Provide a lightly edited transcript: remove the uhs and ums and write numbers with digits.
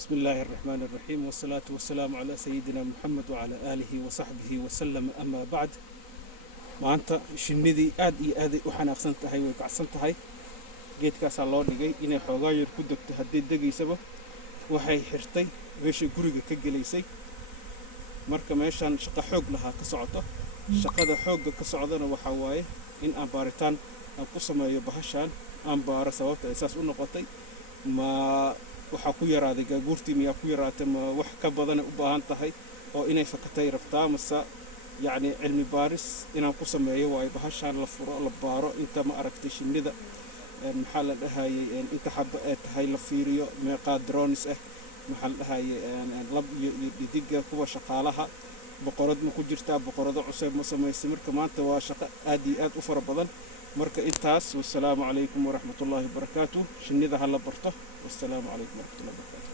بسم الله الرحمن الرحيم والصلاة والسلام على سيدنا محمد وعلى آله وصحبه وسلم. أما بعد، maanta shinnidii aad iyo aad u xanaaqsan tahay way kacsan tahay. geedkaas loo dhigay inay xoogaa yar ku degto, haddii degaysaba waxay xirtay meesha guriga ka gelaysay. marka meeshan shaqo xoog lahaa ka socoto. shaqada xoogga ka socdana waxa waaye in aan baaritaan aan ku sameeyo bahashan, aan baaro sababta ay saas u noqotay. ma waxa ku yaraaday gaaguurtii miyaa ku yaraatay, ma wax ka badan u baahan tahay oo inay fakatay rabtaa, mase يعني علمي بارس إن قسم يوعي بهالشان لفرا لبارو أنت ما أركت شنيدا محل هاي أنت حب هاي لفيريو ما قادرونس محل هاي لب يدق قوة شقالها بقرد مكوجرتا بقرد عصيب مسمى يستمر كمان توا شق أدي أفر بدن مرك إنتاس. والسلام عليكم ورحمة الله وبركاته. شنيدا هلا برته والسلام عليكم ورحمة الله وبركاته.